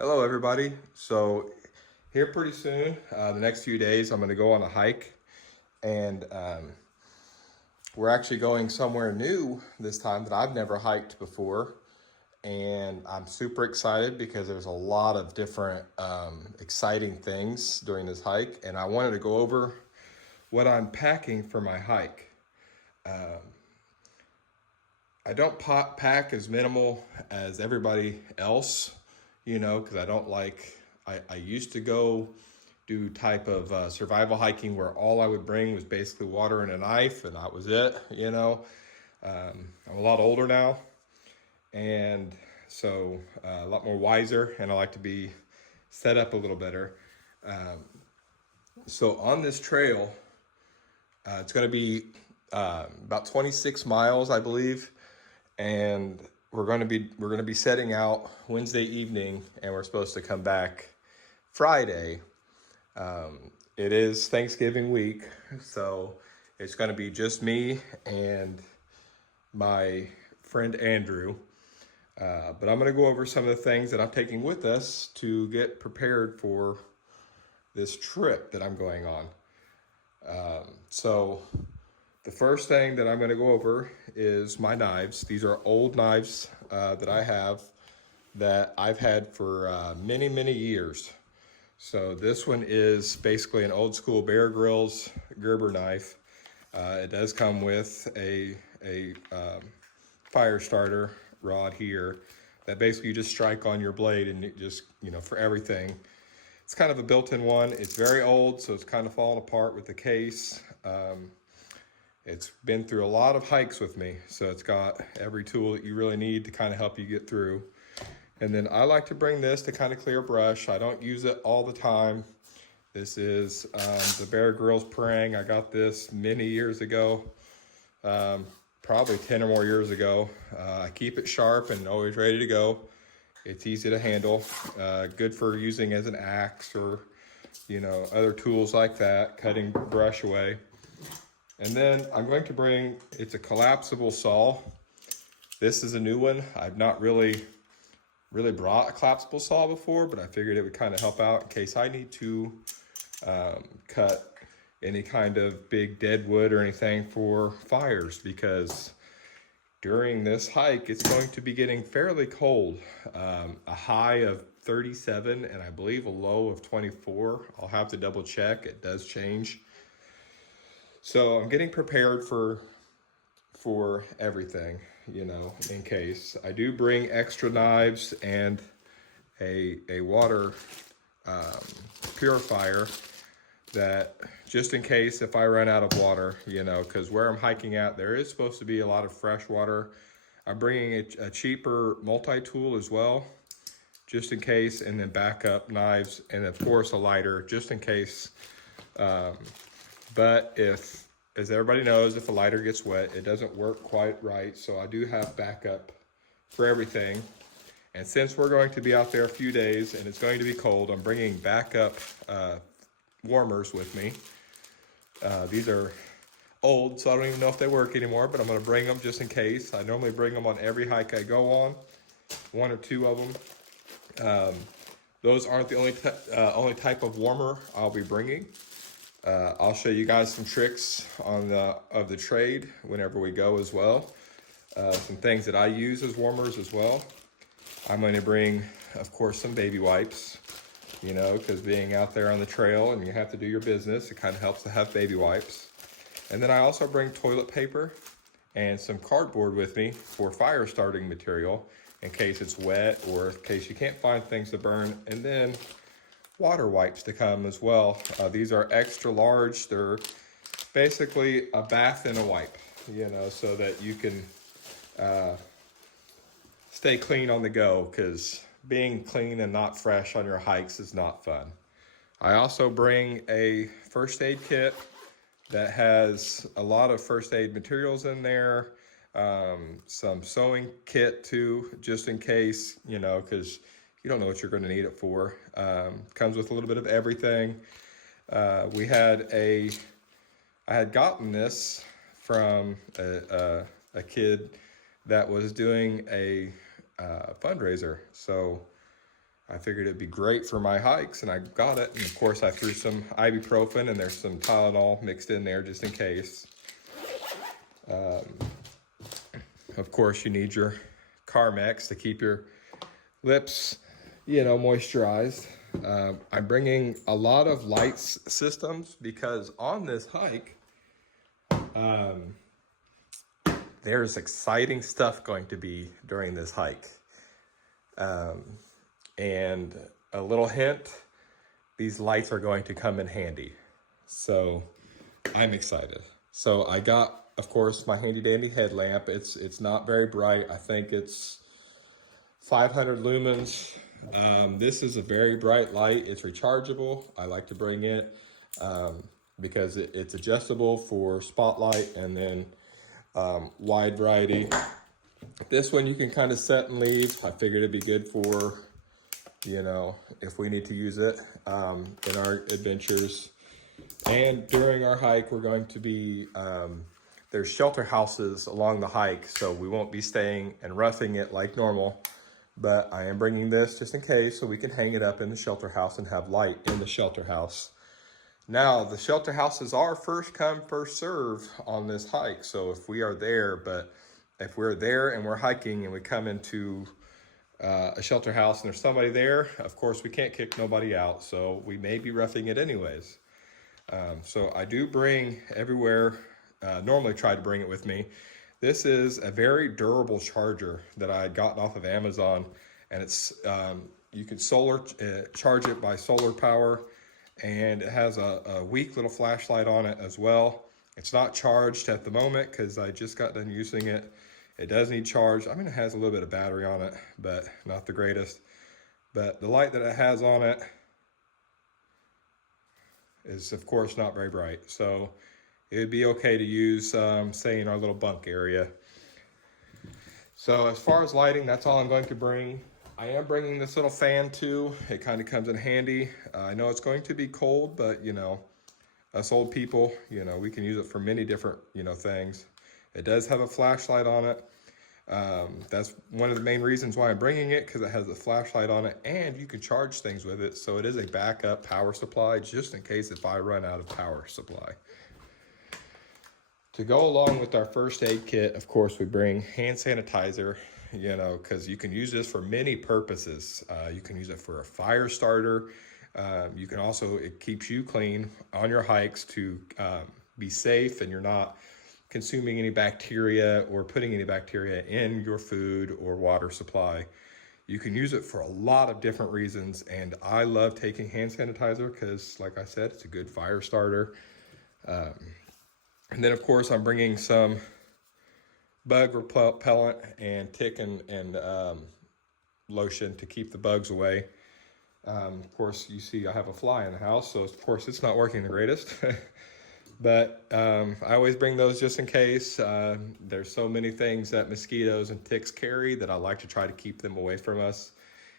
Hello, everybody. So, here pretty soon, the next few days, I'm going to go on a hike, and we're actually going somewhere new this time that I've never hiked before. And I'm super excited because there's a lot of different exciting things during this hike, and I wanted to go over what I'm packing for my hike. I don't pack as minimal as everybody else, because I don't like. I used to go do type of survival hiking where all I would bring was basically water and a knife, and that was it. I'm a lot older now, and so a lot more wiser, and I like to be set up a little better. So on this trail, it's going to be about 26 miles, I believe, and we're going to be setting out Wednesday evening, and we're supposed to come back Friday. It is Thanksgiving week, so it's going to be just me and my friend Andrew. But I'm going to go over some of the things that I'm taking with us to get prepared for this trip that I'm going on. So the first thing that I'm going to go over is my knives. These are old knives that I have that I've had for many, many years. So this one is basically an old school Bear Grylls Gerber knife. It does come with a fire starter rod here that basically you just strike on your blade, and it just, for everything. It's kind of a built-in one. It's very old, so it's kind of falling apart with the case. It's been through a lot of hikes with me, so it's got every tool that you really need to kind of help you get through. And then I like to bring this to kind of clear brush. I don't use it all the time. This is the Bear Grylls Parang. I got this many years ago, probably 10 or more years ago. I keep it sharp and always ready to go. It's easy to handle, good for using as an axe or, other tools like that, cutting brush away. And then I'm going to bring, it's a collapsible saw. This is a new one. I've not really brought a collapsible saw before, but I figured it would kind of help out in case I need to cut any kind of big dead wood or anything for fires, because during this hike, it's going to be getting fairly cold. A high of 37 and I believe a low of 24. I'll have to double check. It does change. So I'm getting prepared for everything, in case. I do bring extra knives and a water purifier, that just in case if I run out of water, because where I'm hiking at, there is supposed to be a lot of fresh water. I'm bringing a cheaper multi-tool as well, just in case, and then backup knives, and of course a lighter, just in case. But as everybody knows, if the lighter gets wet, it doesn't work quite right. So I do have backup for everything. And since we're going to be out there a few days and it's going to be cold, I'm bringing backup warmers with me. These are old, so I don't even know if they work anymore, but I'm going to bring them just in case. I normally bring them on every hike I go on, one or two of them. Those aren't the only type of warmer I'll be bringing. I'll show you guys some tricks of the trade whenever we go as well. Some things that I use as warmers as well. I'm going to bring, of course, some baby wipes, because being out there on the trail and you have to do your business, it kind of helps to have baby wipes. And then I also bring toilet paper and some cardboard with me for fire starting material in case it's wet or in case you can't find things to burn. And then water wipes to come as well. These are extra large. They're basically a bath and a wipe, so that you can stay clean on the go, because being clean and not fresh on your hikes is not fun. I also bring a first aid kit that has a lot of first aid materials in there, some sewing kit too, just in case, because you don't know what you're going to need it for. Comes with a little bit of everything. I had gotten this from a kid that was doing a fundraiser. So I figured it'd be great for my hikes, and I got it. And of course I threw some ibuprofen, and there's some Tylenol mixed in there just in case. Of course you need your Carmex to keep your lips, moisturized. I'm bringing a lot of light systems because on this hike, there's exciting stuff going to be during this hike. And a little hint, these lights are going to come in handy. So I'm excited. So I got, of course, my handy dandy headlamp. It's not very bright. I think it's 500 lumens. This is a very bright light. It's rechargeable. I like to bring it because it's adjustable for spotlight and then wide variety. This one you can kind of set and leave. I figured it'd be good for, if we need to use it in our adventures. And during our hike, we're going to be, there's shelter houses along the hike, so we won't be staying and roughing it like normal. But I am bringing this just in case so we can hang it up in the shelter house and have light in the shelter house. Now, the shelter houses are first come, first serve on this hike. So if we are there, but if we're there and we're hiking and we come into a shelter house and there's somebody there, of course we can't kick nobody out. So we may be roughing it anyways. So I do bring everywhere, normally try to bring it with me. This is a very durable charger that I had gotten off of Amazon, and it's you can charge it by solar power, and it has a weak little flashlight on it as well. It's not charged at the moment because I just got done using it. It does need charge. I mean, it has a little bit of battery on it, but not the greatest. But the light that it has on it is, of course, not very bright. So it would be okay to use, say, in our little bunk area. So as far as lighting, that's all I'm going to bring. I am bringing this little fan too. It kind of comes in handy. I know it's going to be cold, but us old people, we can use it for many different, things. It does have a flashlight on it. That's one of the main reasons why I'm bringing it, because it has a flashlight on it and you can charge things with it. So it is a backup power supply just in case if I run out of power supply. To go along with our first aid kit, of course, we bring hand sanitizer, because you can use this for many purposes. You can use it for a fire starter. You can also, it keeps you clean on your hikes to be safe and you're not consuming any bacteria or putting any bacteria in your food or water supply. You can use it for a lot of different reasons, and I love taking hand sanitizer because, like I said, it's a good fire starter. And then, of course, I'm bringing some bug repellent and tick and lotion to keep the bugs away. Of course, you see I have a fly in the house, so of course it's not working the greatest. But I always bring those just in case. There's so many things that mosquitoes and ticks carry that I like to try to keep them away from us.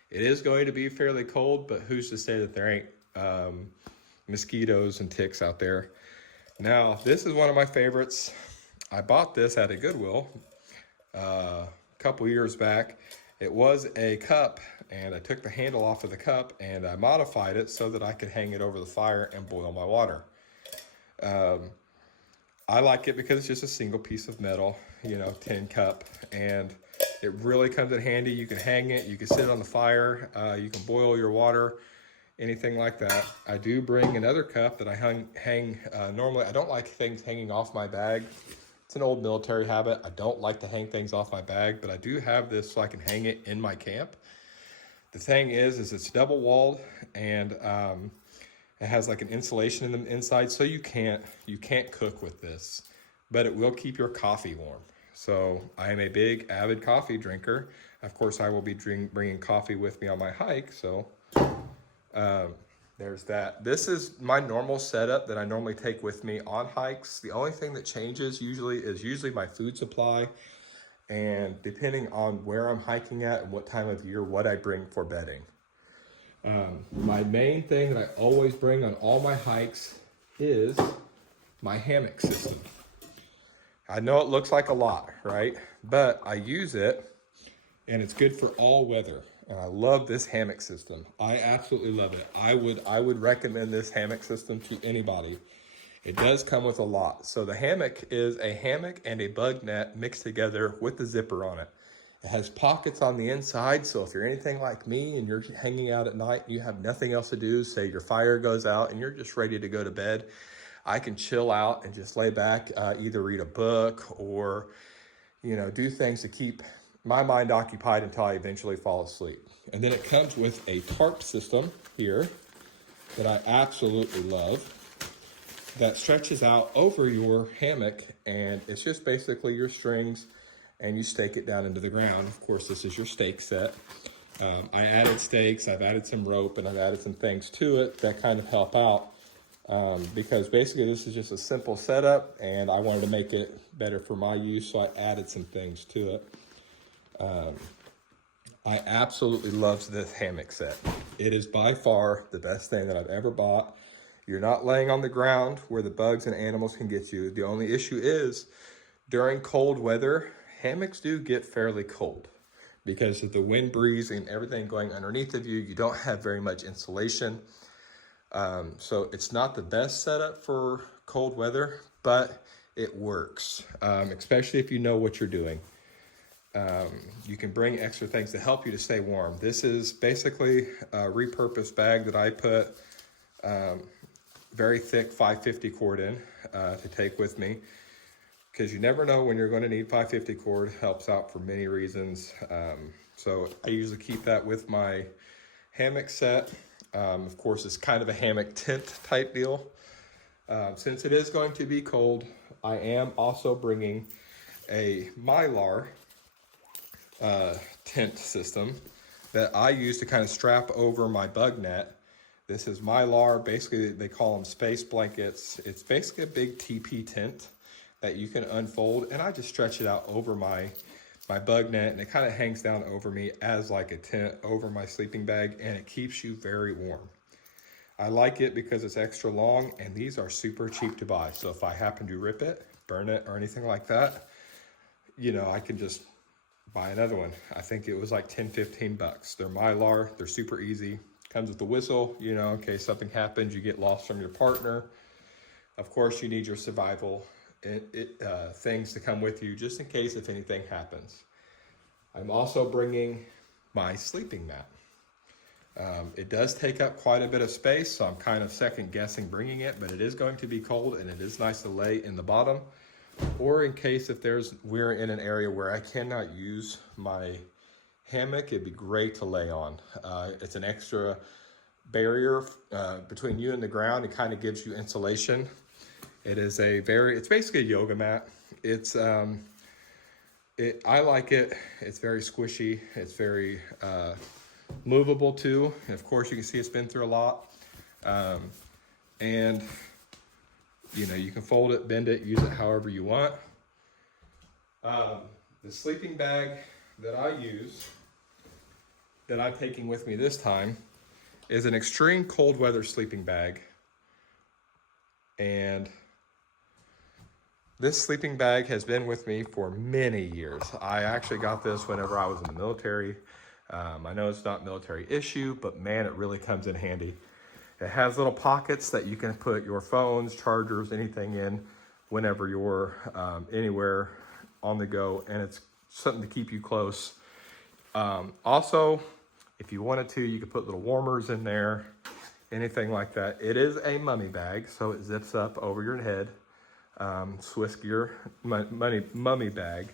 It is going to be fairly cold, but who's to say that there ain't mosquitoes and ticks out there. Now, this is one of my favorites. I bought this at a Goodwill a couple years back. It was a cup, and I took the handle off of the cup and I modified it so that I could hang it over the fire and boil my water. I like it because it's just a single piece of metal, tin cup, and it really comes in handy. You can hang it, you can sit it on the fire, you can boil your water, anything like that. I do bring another cup that I hang normally. I don't like things hanging off my bag. It's an old military habit. I don't like to hang things off my bag, but I do have this so I can hang it in my camp. The thing is it's double walled, and it has like an insulation in the inside, so you can't cook with this, but it will keep your coffee warm. So I am a big avid coffee drinker. Of course, I will be bringing coffee with me on my hike. So there's that. This is my normal setup that I normally take with me on hikes. The only thing that changes usually my food supply, and depending on where I'm hiking at and what time of year, what I bring for bedding. My main thing that I always bring on all my hikes is my hammock system. I know it looks like a lot, right? But I use it, and it's good for all weather, And I love this hammock system. I absolutely love it. I would recommend this hammock system to anybody. It does come with a lot. So the hammock is a hammock and a bug net mixed together with the zipper on it. It has pockets on the inside, so if you're anything like me and you're hanging out at night and you have nothing else to do, say your fire goes out and you're just ready to go to bed, I can chill out and just lay back, either read a book or, do things to keep my mind occupied until I eventually fall asleep. And then it comes with a tarp system here that I absolutely love that stretches out over your hammock, and it's just basically your strings, and you stake it down into the ground. Of course, this is your stake set. I added stakes, I've added some rope, and I've added some things to it that kind of help out because basically this is just a simple setup, and I wanted to make it better for my use, so I added some things to it. I absolutely love this hammock set. It is by far the best thing that I've ever bought. You're not laying on the ground where the bugs and animals can get you. The only issue is during cold weather, hammocks do get fairly cold because of the wind breeze and everything going underneath of you. You don't have very much insulation. So it's not the best setup for cold weather, but it works, especially if you know what you're doing. You can bring extra things to help you to stay warm. This is basically a repurposed bag that I put very thick 550 cord in to take with me, because you never know when you're going to need 550 cord. Helps out for many reasons. So I usually keep that with my hammock set. Of course, it's kind of a hammock tent type deal. Since it is going to be cold, I am also bringing a Mylar tent system that I use to kind of strap over my bug net. This is Mylar. Basically, they call them space blankets. It's basically a big TP tent that you can unfold, and I just stretch it out over my bug net, and it kind of hangs down over me as like a tent over my sleeping bag, and it keeps you very warm. I like it because it's extra long, and these are super cheap to buy. So if I happen to rip it, burn it, or anything like that, I can just buy another one. I think it was like 10, 15 bucks. They're Mylar, they're super easy. Comes with a whistle, in case something happens, you get lost from your partner. Of course, you need your survival things to come with you just in case if anything happens. I'm also bringing my sleeping mat. It does take up quite a bit of space, so I'm kind of second guessing bringing it, but it is going to be cold and it is nice to lay in the bottom. Or in case if we're in an area where I cannot use my hammock, it'd be great to lay on. It's an extra barrier between you and the ground. It kind of gives you insulation. It's basically a yoga mat. I like it. It's very squishy. It's very movable too. And of course, you can see it's been through a lot. And you can fold it, bend it, use it however you want. The sleeping bag that I use, that I'm taking with me this time, is an extreme cold weather sleeping bag. And this sleeping bag has been with me for many years. I actually got this whenever I was in the military. I know it's not military issue, but man, it really comes in handy. It has little pockets that you can put your phones, chargers, anything in whenever you're anywhere on the go, and it's something to keep you close. Also, if you wanted to, you could put little warmers in there, anything like that. It is a mummy bag, so it zips up over your head. Swiss gear mummy bag.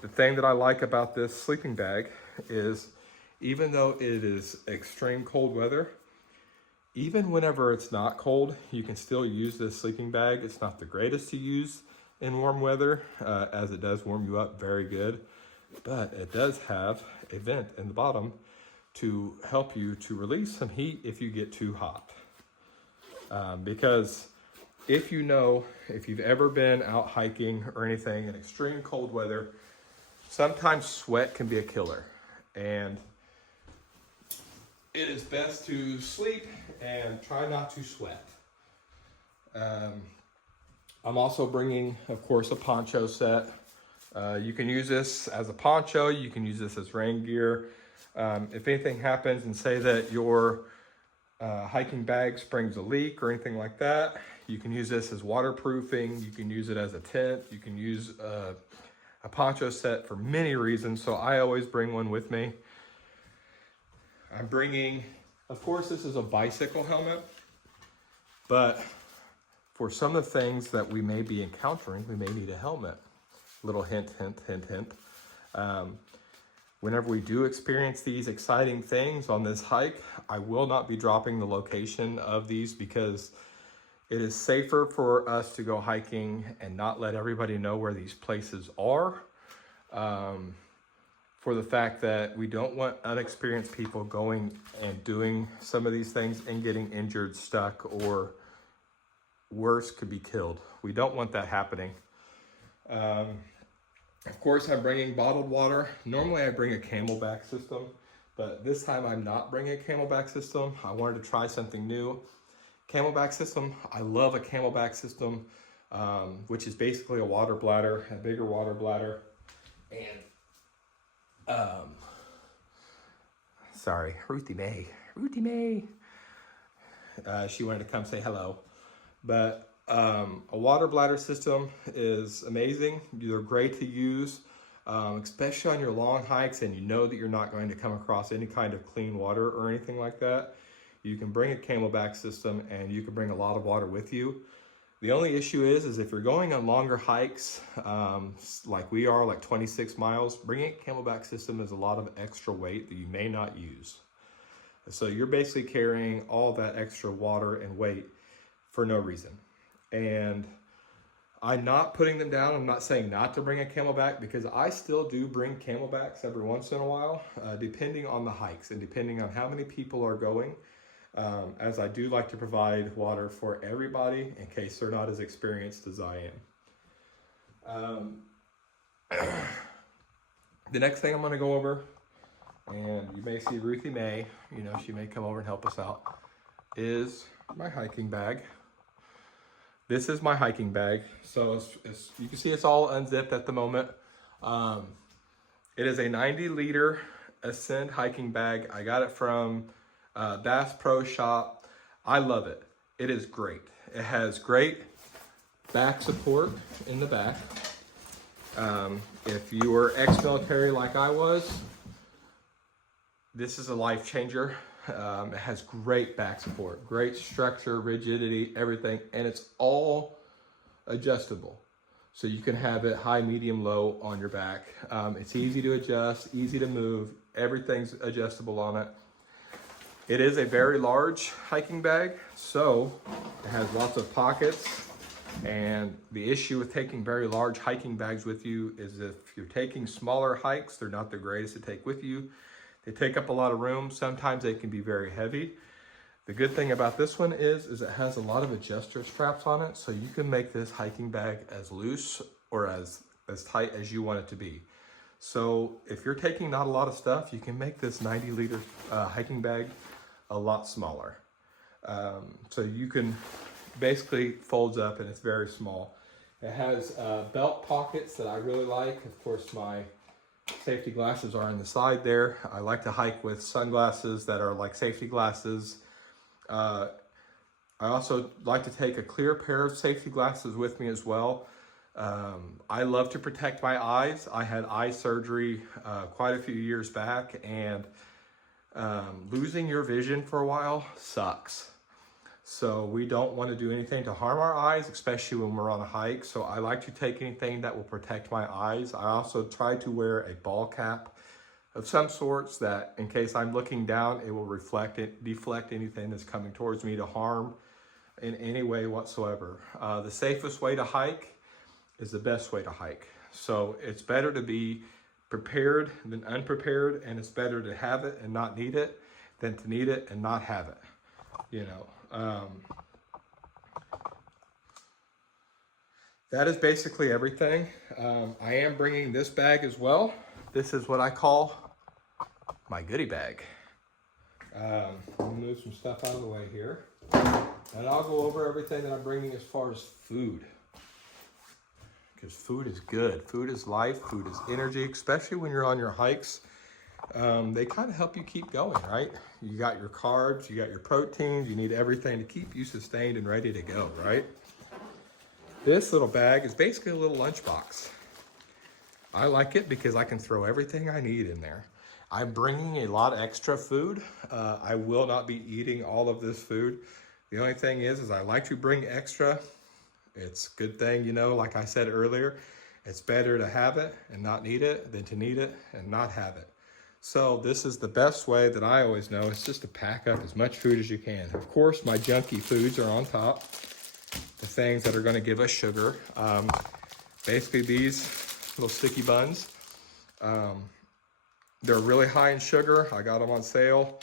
The thing that I like about this sleeping bag is, even though it is extreme cold weather, even whenever it's not cold, you can still use this sleeping bag. It's not the greatest to use in warm weather, as it does warm you up very good, but it does have a vent in the bottom to help you to release some heat if you get too hot. Because if you've ever been out hiking or anything in extreme cold weather, sometimes sweat can be a killer, and it is best to sleep and try not to sweat. I'm also bringing, of course, a poncho set. You can use this as a poncho. You can use this as rain gear. If anything happens and say that your hiking bag springs a leak or anything like that, you can use this as waterproofing. You can use it as a tent. You can use a poncho set for many reasons. So I always bring one with me. I'm bringing, of course, this is a bicycle helmet, but for some of the things that we may be encountering, we may need a helmet. Little hint, hint, hint, hint. Whenever we do experience these exciting things on this hike, I will not be dropping the location of these because it is safer for us to go hiking and not let everybody know where these places are. For the fact that we don't want unexperienced people going and doing some of these things and getting injured, stuck, or worse, could be killed. We don't want that happening. Of course, I'm bringing bottled water. Normally I bring a CamelBak system, but this time I'm not bringing a CamelBak system. I wanted to try something new. CamelBak system, I love a CamelBak system, which is basically a water bladder, a bigger water bladder. And, sorry, Ruthie Mae. She wanted to come say hello. But a water bladder system is amazing. They're great to use, especially on your long hikes and you know that you're not going to come across any kind of clean water or anything like that. You can bring a CamelBak system and you can bring a lot of water with you. The only issue is if you're going on longer hikes, like we are, like 26 miles, bringing a CamelBak system is a lot of extra weight that you may not use. So you're basically carrying all that extra water and weight for no reason. And I'm not putting them down. I'm not saying not to bring a CamelBak because I still do bring CamelBaks every once in a while, depending on the hikes and depending on how many people are going. As I do like to provide water for everybody in case they're not as experienced as I am. The next thing I'm going to go over, and you may see Ruthie Mae, she may come over and help us out, is my hiking bag. This is my hiking bag. So you can see it's all unzipped at the moment. It is a 90-liter Ascend hiking bag. I got it from Bass Pro Shop. I love it. It is great. It has great back support in the back. If you were ex-military like I was, this is a life changer. It has great back support, great structure, rigidity, everything, and it's all adjustable. So you can have it high, medium, low on your back. It's easy to adjust, easy to move. Everything's adjustable on it. It is a very large hiking bag, so it has lots of pockets. And the issue with taking very large hiking bags with you is if you're taking smaller hikes, they're not the greatest to take with you. They take up a lot of room. Sometimes they can be very heavy. The good thing about this one is it has a lot of adjuster straps on it, so you can make this hiking bag as loose or as tight as you want it to be. So if you're taking not a lot of stuff, you can make this 90-liter hiking bag a lot smaller. So you can basically folds up and it's very small. It has belt pockets that I really like. Of course, my safety glasses are on the side there. I like to hike with sunglasses that are like safety glasses. I also like to take a clear pair of safety glasses with me as well. I love to protect my eyes. I had eye surgery quite a few years back, and losing your vision for a while sucks. So we don't want to do anything to harm our eyes, especially when we're on a hike. So I like to take anything that will protect my eyes. I also try to wear a ball cap of some sorts that in case I'm looking down, it will deflect anything that's coming towards me to harm in any way whatsoever. The safest way to hike is the best way to hike. So it's better to be prepared than unprepared, and it's better to have it and not need it than to need it and not have it, that is basically everything. I am bringing this bag as well. This is what I call my goodie bag. Let me move some stuff out of the way here. And I'll go over everything that I'm bringing as far as food. Because food is good. Food is life. Food is energy, especially when you're on your hikes they kind of help you keep going, right? You got your carbs, you got your proteins, you need everything to keep you sustained and ready to go, right? This little bag is basically a little lunchbox. I like it because I can throw everything I need in there. I'm bringing a lot of extra food. I will not be eating all of this food. The only thing is I like to bring extra. It's a good thing, you know, like I said earlier, it's better to have it and not need it than to need it and not have it. So this is the best way that I always know. It's just to pack up as much food as you can. Of course, my junky foods are on top. The things that are going to give us sugar. Basically these little sticky buns. They're really high in sugar. I got them on sale.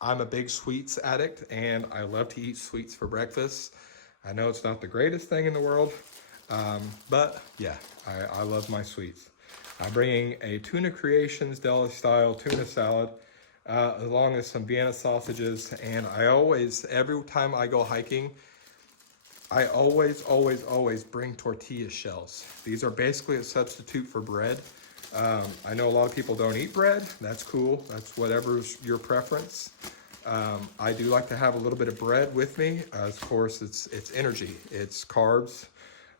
I'm a big sweets addict and I love to eat sweets for breakfast. I know it's not the greatest thing in the world, but yeah, I love my sweets. I'm bringing a Tuna Creations deli style tuna salad, along with some Vienna sausages. And I always, every time I go hiking, I always bring tortilla shells. These are basically a substitute for bread. I know a lot of people don't eat bread. That's cool. That's whatever's your preference. I do like to have a little bit of bread with me. Of course, it's energy, it's carbs,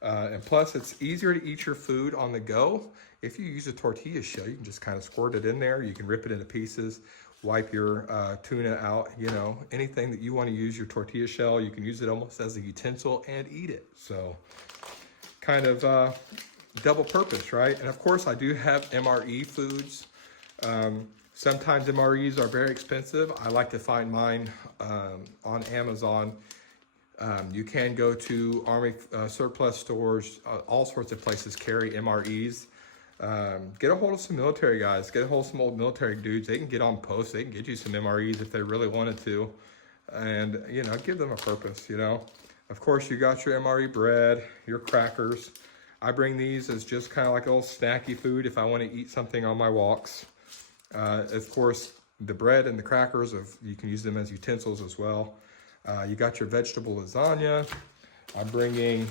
and plus it's easier to eat your food on the go. If you use a tortilla shell, you can just kind of squirt it in there. You can rip it into pieces, wipe your tuna out, you know, anything that you want to use your tortilla shell, you can use it almost as a utensil and eat it. So kind of double purpose, right? And of course I do have MRE foods. Sometimes MREs are very expensive. I like to find mine on Amazon. You can go to Army surplus stores, all sorts of places carry MREs. Get a hold of some military guys, get a hold of some old military dudes. They can get on post, they can get you some MREs if they really wanted to. And, you know, give them a purpose, you know. Of course, you got your MRE bread, your crackers. I bring these as just kind of like a little snacky food if I want to eat something on my walks. Of course, the bread and the crackers, you can use them as utensils as well. You got your vegetable lasagna. I'm bringing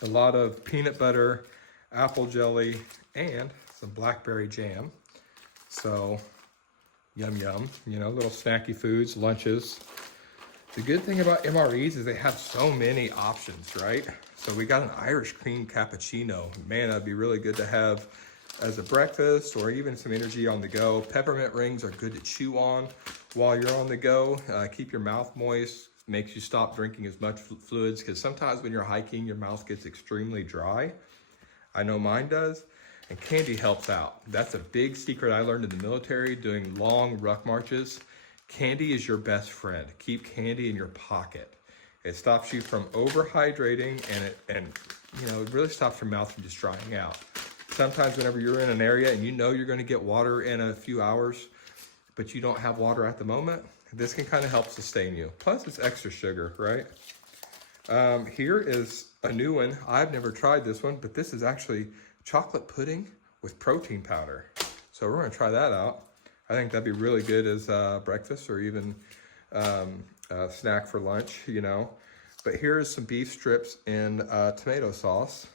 a lot of peanut butter, apple jelly, and some blackberry jam. So, yum yum, you know, little snacky foods, lunches. The good thing about MREs is they have so many options, right? So we got an Irish cream cappuccino. Man, that'd be really good to have as a breakfast or even some energy on the go. Peppermint rings are good to chew on while you're on the go. Keep your mouth moist, makes you stop drinking as much fluids, because sometimes when you're hiking, your mouth gets extremely dry. I know mine does, and candy helps out. That's a big secret I learned in the military doing long ruck marches. Candy is your best friend. Keep candy in your pocket. It stops you from overhydrating, and you know, it really stops your mouth from just drying out. Sometimes whenever you're in an area and you know you're going to get water in a few hours, but you don't have water at the moment, this can kind of help sustain you. Plus it's extra sugar, right? Here is a new one. I've never tried this one, but this is actually chocolate pudding with protein powder. So we're going to try that out. I think that'd be really good as breakfast or even a snack for lunch, you know. But here's some beef strips in tomato sauce,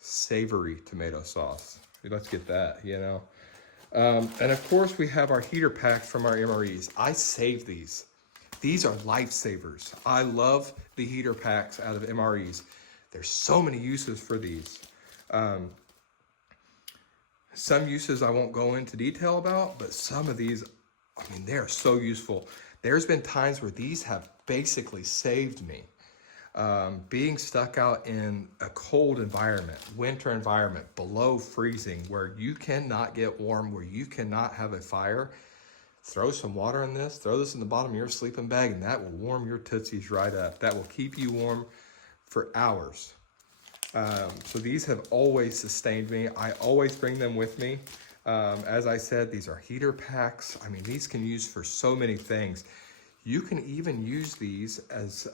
savory tomato sauce. Let's get that, you know. And of course we have our heater packs from our MREs. I save these. These are lifesavers. I love the heater packs out of MREs. There's so many uses for these. Some uses I won't go into detail about, but some of these, I mean, they are so useful. There's been times where these have basically saved me. Being stuck out in a cold environment, winter environment, below freezing, where you cannot get warm, where you cannot have a fire, throw some water in this, throw this in the bottom of your sleeping bag, and that will warm your tootsies right up. That will keep you warm for hours. So these have always sustained me. I always bring them with me. As I said, these are heater packs. I mean, these can use for so many things. You can even use these as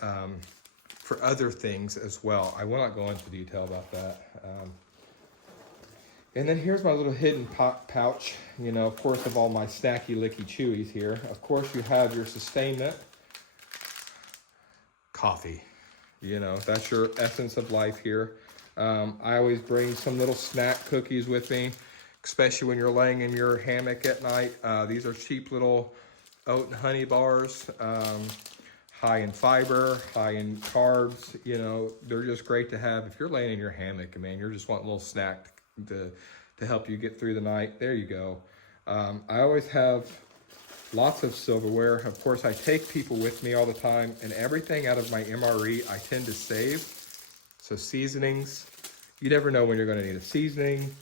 for other things as well. I will not go into detail about that. And then here's my little hidden pouch, you know, of course, of all my snacky, licky chewies here. Of course, you have your sustainment. Coffee, you know, that's your essence of life here. I always bring some little snack cookies with me. especially when you're laying in your hammock at night. These are cheap little oat and honey bars, high in fiber, high in carbs. You know, they're just great to have if you're laying in your hammock, man. You're just wanting a little snack to help you get through the night. There you go. I always have lots of silverware. Of course, I take people with me all the time, and everything out of my MRE I tend to save. So seasonings, you never know when you're going to need a seasoning.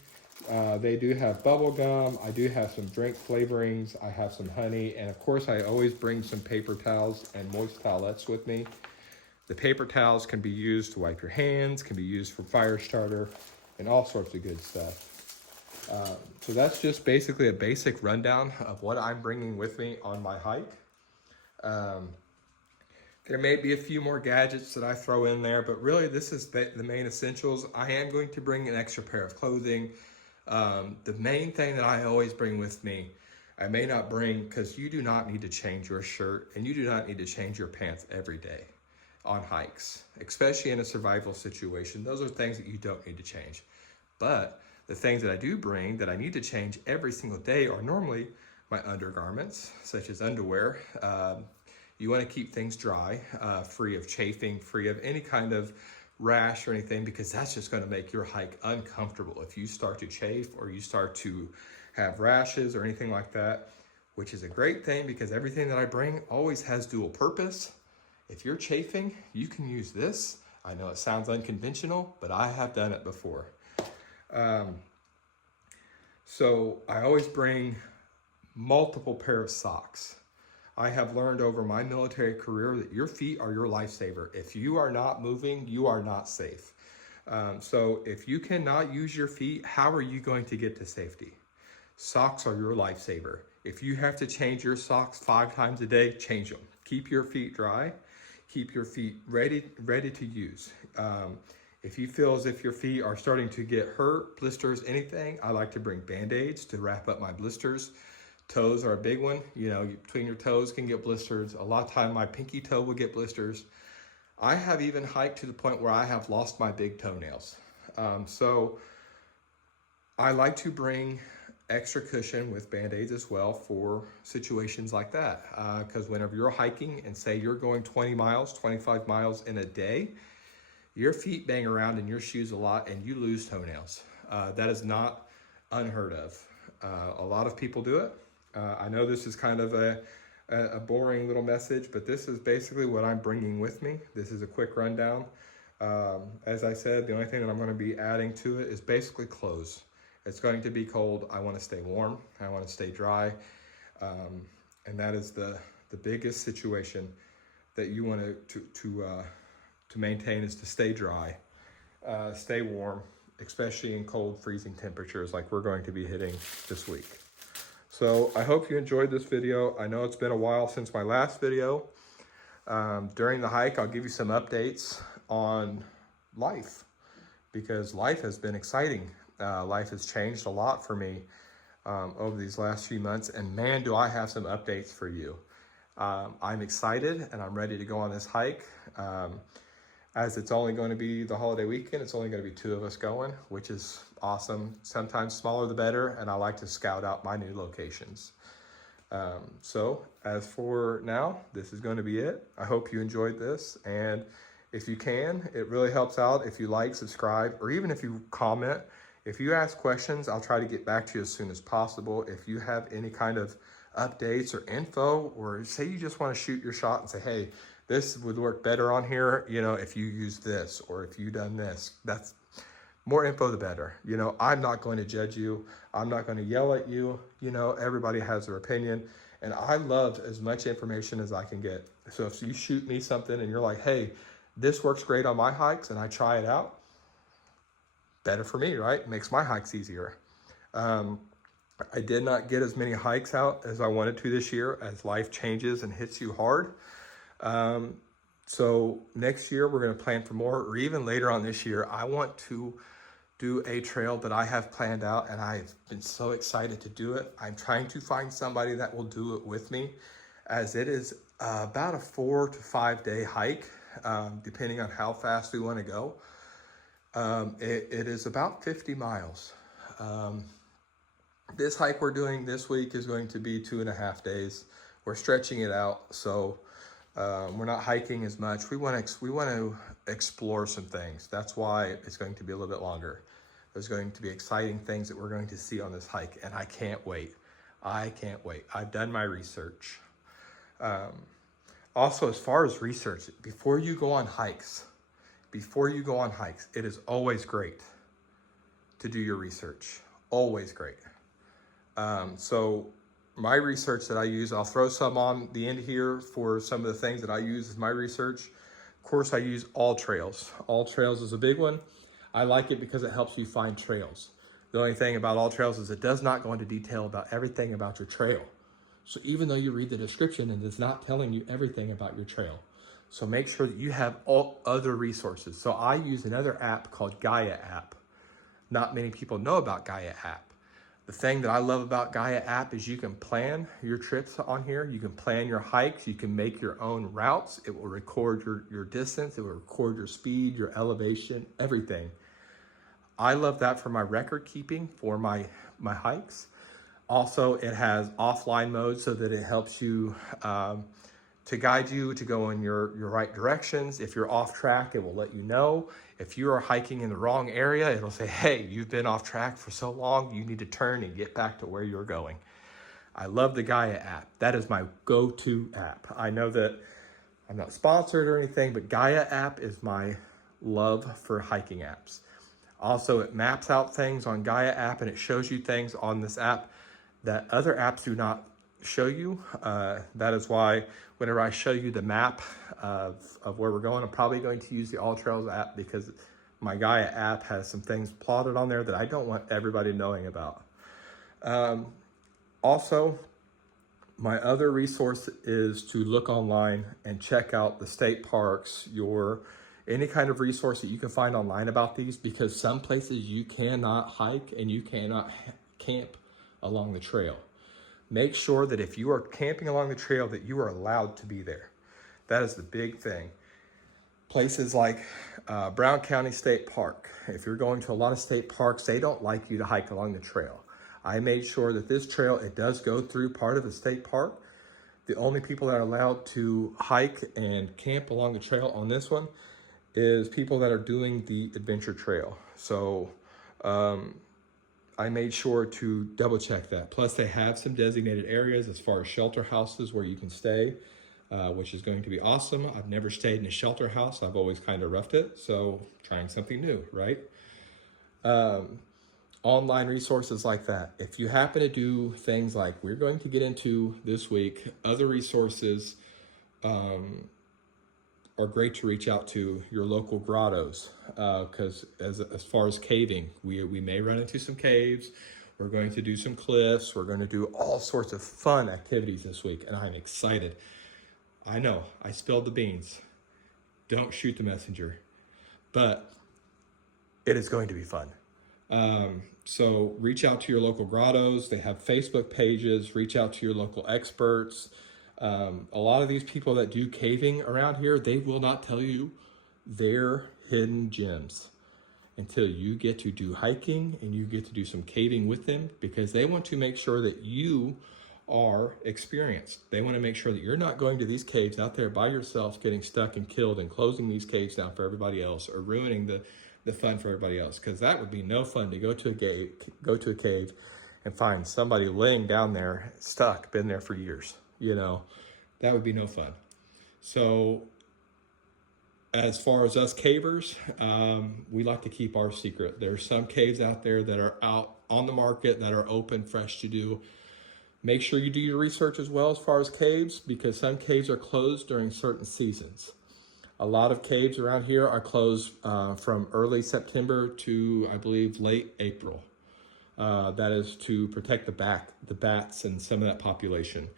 They do have bubble gum. I do have some drink flavorings. I have some honey. And of course, I always bring some paper towels and moist towelettes with me. The paper towels can be used to wipe your hands, can be used for fire starter, and all sorts of good stuff. So that's just basically a basic rundown of what I'm bringing with me on my hike. There may be a few more gadgets that I throw in there, but really this is the main essentials. I am going to bring an extra pair of clothing. The main thing that I always bring with me, I may not bring, because you do not need to change your shirt and you do not need to change your pants every day on hikes, especially in a survival situation. Those are things that you don't need to change. But the things that I do bring that I need to change every single day are normally my undergarments, such as underwear. You want to keep things dry, free of chafing, free of any kind of rash or anything, because that's just going to make your hike uncomfortable. If you start to chafe or you start to have rashes or anything like that, which is a great thing because everything that I bring always has dual purpose. If you're chafing, you can use this. I know it sounds unconventional, but I have done it before. So I always bring multiple pair of socks. I have learned over my military career that your feet are your lifesaver. If you are not moving, you are not safe. So if you cannot use your feet, how are you going to get to safety? Socks are your lifesaver. If you have to change your socks 5 times a day, change them. Keep your feet dry. Keep your feet ready to use. If you feel as if your feet are starting to get hurt, blisters, anything, I like to bring Band-Aids to wrap up my blisters. Toes are a big one. You know, between your toes can get blisters. A lot of time my pinky toe will get blisters. I have even hiked to the point where I have lost my big toenails. So I like to bring extra cushion with Band-Aids as well for situations like that. Because whenever you're hiking and say you're going 20 miles, 25 miles in a day, your feet bang around in your shoes a lot and you lose toenails. That is not unheard of. A lot of people do it. I know this is kind of a boring little message, but this is basically what I'm bringing with me. This is a quick rundown. As I said, the only thing that I'm going to be adding to it is basically clothes. It's going to be cold. I want to stay warm. I want to stay dry. And that is the biggest situation that you want to maintain, is to stay dry, stay warm, especially in cold, freezing temperatures like we're going to be hitting this week. So I hope you enjoyed this video. I know it's been a while since my last video. During the hike, I'll give you some updates on life, because life has been exciting. Life has changed a lot for me over these last few months, and man, do I have some updates for you. I'm excited and I'm ready to go on this hike. As it's only going to be the holiday weekend, it's only going to be 2 of us going, which is awesome. Sometimes smaller the better, and I like to scout out my new locations. So as for now, this is going to be it. I hope you enjoyed this, and if you can, it really helps out if you like, subscribe, or even if you comment. If you ask questions, I'll try to get back to you as soon as possible. If you have any kind of updates or info, or say you just want to shoot your shot and say, hey, this would work better on here, you know, if you use this, or if you done this, that's more info, the better. You know, I'm not going to judge you. I'm not going to yell at you. You know, everybody has their opinion, and I love as much information as I can get. So if you shoot me something and you're like, hey, this works great on my hikes, and I try it out, better for me, right? Makes my hikes easier. I did not get as many hikes out as I wanted to this year, as life changes and hits you hard. So next year we're going to plan for more, or even later on this year, I want to do a trail that I have planned out, and I've been so excited to do it. I'm trying to find somebody that will do it with me, as it is about a 4 to 5 day hike, depending on how fast we want to go. It is about 50 miles. This hike we're doing this week is going to be 2.5 days. We're stretching it out, so we're not hiking as much. We want to explore some things. That's why it's going to be a little bit longer. There's going to be exciting things that we're going to see on this hike, and I can't wait. I can't wait. I've done my research. Also, as far as research, before you go on hikes, it is always great to do your research. Always great. So my research that I use, I'll throw some on the end here for some of the things that I use as my research. Of course, I use AllTrails. AllTrails is a big one. I like it because it helps you find trails. The only thing about AllTrails is it does not go into detail about everything about your trail. So even though you read the description, it is not telling you everything about your trail. So make sure that you have all other resources. So I use another app called Gaia app. Not many people know about Gaia app. The thing that I love about Gaia app is you can plan your trips on here. You can plan your hikes. You can make your own routes. It will record your distance. It will record your speed, your elevation, everything. I love that for my record keeping for my hikes. Also, it has offline mode so that it helps you to guide you to go in your right directions. If you're off track, it will let you know. If you are hiking in the wrong area, it'll say, hey, you've been off track for so long, you need to turn and get back to where you're going. I love the Gaia app. That is my go-to app. I know that I'm not sponsored or anything, but Gaia app is my love for hiking apps. Also, it maps out things on Gaia app and it shows you things on this app that other apps do not show you. That is why whenever I show you the map of where we're going, I'm probably going to use the AllTrails app because my Gaia app has some things plotted on there that I don't want everybody knowing about. Also, my other resource is to look online and check out the state parks, any kind of resource that you can find online about these, because some places you cannot hike and you cannot camp along the trail. Make sure that if you are camping along the trail that you are allowed to be there. That is the big thing. Places like Brown County State Park. If you're going to a lot of state parks, they don't like you to hike along the trail. I made sure that this trail, it does go through part of the state park. The only people that are allowed to hike and camp along the trail on this one is people that are doing the adventure trail. So I made sure to double check that. Plus they have some designated areas as far as shelter houses where you can stay, which is going to be awesome. I've never stayed in a shelter house. I've always kind of roughed it. So trying something new, right? Online resources like that. If you happen to do things like we're going to get into this week, other resources are great to reach out to your local grottos, because as far as caving, we may run into some caves. We're going to do some cliffs. We're going to do all sorts of fun activities this week, and I'm excited. I know I spilled the beans. Don't shoot the messenger, but it is going to be fun. So reach out to your local grottos. They have Facebook pages. Reach out to your local experts. A lot of these people that do caving around here, they will not tell you their hidden gems until you get to do hiking and you get to do some caving with them, because they want to make sure that you are experienced. They want to make sure that you're not going to these caves out there by yourself, getting stuck and killed and closing these caves down for everybody else, or ruining the fun for everybody else, because that would be no fun to go to a cave and find somebody laying down there stuck, been there for years. That would be no fun. So as far as us cavers, we like to keep our secret. There's some caves out there that are out on the market that are open, fresh to do. Make sure you do your research as well as far as caves, because some caves are closed during certain seasons. A lot of caves around here are closed from early September to, I believe, late April. That is to protect the bats and some of that population.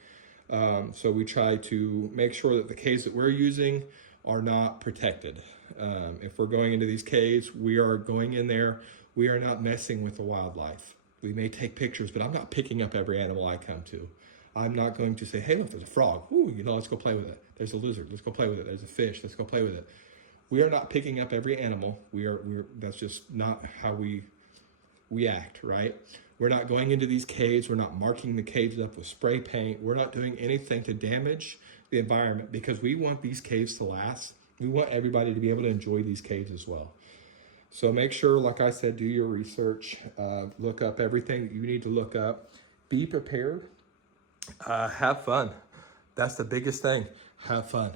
So we try to make sure that the caves that we're using are not protected. If we're going into these caves, we are going in there. We are not messing with the wildlife. We may take pictures, but I'm not picking up every animal I come to. I'm not going to say, hey, look, there's a frog. Ooh, let's go play with it. There's a lizard. Let's go play with it. There's a fish. Let's go play with it. We are not picking up every animal. That's just not how we we act, right? We're not going into these caves. We're not marking the caves up with spray paint. We're not doing anything to damage the environment because we want these caves to last. We want everybody to be able to enjoy these caves as well. So make sure, like I said, do your research, look up everything that you need to look up, be prepared, have fun. That's the biggest thing, have fun.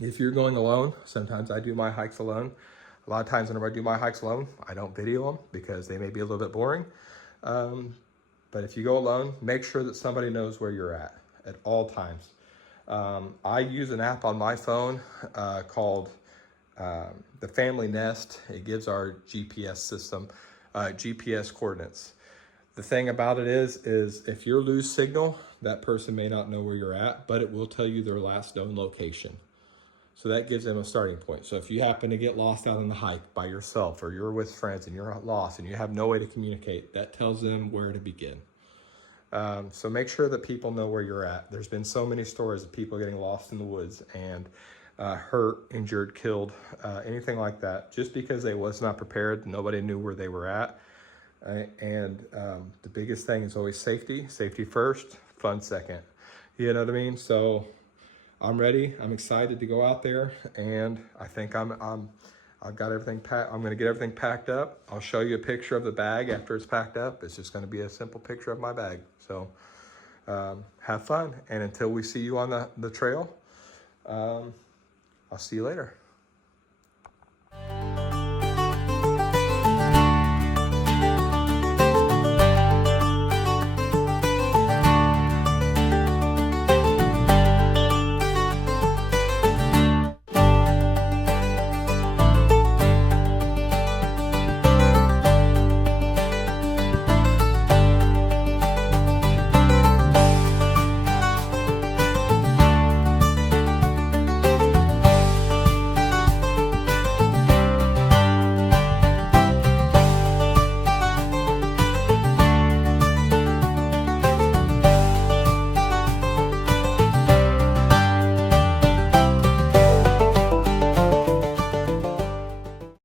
If you're going alone, sometimes I do my hikes alone. A lot of times whenever I do my hikes alone, I don't video them because they may be a little bit boring. But if you go alone, make sure that somebody knows where you're at all times. I use an app on my phone called the Family Nest. It gives our GPS system, GPS coordinates. The thing about it is if you lose signal, that person may not know where you're at, but it will tell you their last known location. So that gives them a starting point. So if you happen to get lost out on the hike by yourself, or you're with friends and you're lost and you have no way to communicate, that tells them where to begin. So make sure that people know where you're at. There's been so many stories of people getting lost in the woods and hurt, injured, killed, anything like that, just because they was not prepared. Nobody knew where they were at. And the biggest thing is always safety. Safety first, fun second. You know what I mean? So I'm ready. I'm excited to go out there, and I think I've got everything packed. I'm going to get everything packed up. I'll show you a picture of the bag after it's packed up. It's just going to be a simple picture of my bag. So have fun, and until we see you on the trail, I'll see you later.